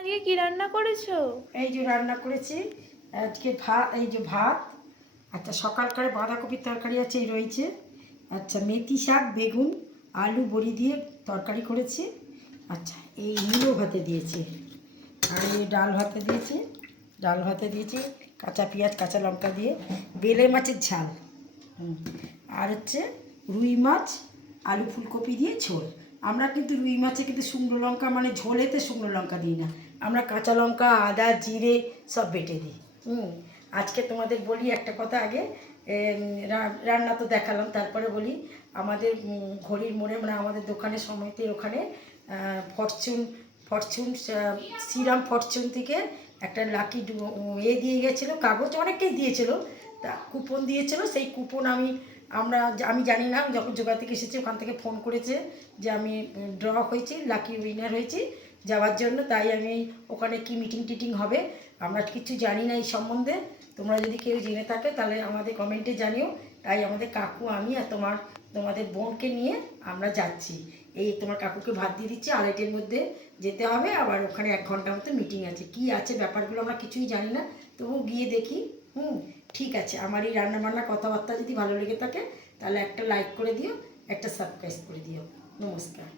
আজকে কি রান্না করেছো? এই যে রান্না করেছি আজকে ভাত, এই যে ভাত। আচ্ছা, সকালকার বাঁধাকপির তরকারি আছে, এই রয়েছে। আচ্ছা, মেথি শাক, বেগুন, আলু বড়ি দিয়ে তরকারি করেছি। আচ্ছা, এই মুলো ভাতে দিয়েছি। আর এই ডাল ভাতে দিয়েছি কাঁচা পেঁয়াজ কাঁচা লঙ্কা দিয়ে, বেলে মাছের ঝাল। আর হচ্ছে রুই মাছ, আলু ফুলকপি দিয়ে ঝোল। আমরা কিন্তু রুই মাছে কিন্তু শুকনো লঙ্কা, মানে ঝোলেতে শুকনো লঙ্কা দিই না, আমরা কাঁচা লঙ্কা, আদা, জিরে সব বেটে দিই। আজকে তোমাদের বলি একটা কথা আগে। রান্না তো দেখালাম, তারপরে বলি আমাদের ঘড়ির মোড়ে, মানে আমাদের দোকানের সময়তে ওখানে ফরচুন ফরচুন শ্রীরাম ফরচুন থেকে একটা লাকি দিয়ে গেছিলো, কাগজ অনেকেই দিয়েছিল, তা কুপন দিয়েছিল। সেই কুপন আমি জানি না, যখন জোগাড় থেকে এসেছি ওখান থেকে ফোন করেছে যে আমি ড্র হয়েছি, লাকি উইনার হয়েছি যাওয়ার জন্য। তাই আমি ওখানে কি মিটিং টিটিং হবে আমরা কিছু জানি না এই সম্বন্ধে। তোমরা যদি কেউ জেনে থাকে তাহলে আমাদের কমেন্টে জানিও। তাই আমাদের কাকু, আমি আর তোমাদের বোনকে নিয়ে আমরা যাচ্ছি। এই তোমার কাকুকে ভাত দিয়ে দিচ্ছি, 2:30-এর মধ্যে যেতে হবে। আবার ওখানে 1 ঘন্টার মতো মিটিং আছে, কি আছে ব্যাপারগুলো আমরা কিছুই জানি না, তবুও গিয়ে দেখি। ঠিক আছে, আমার এই রান্নাবান্না কথাবার্তা যদি ভালো লেগে থাকে তাহলে একটা লাইক করে দিও, একটা সাবস্ক্রাইব করে দিও। নমস্কার।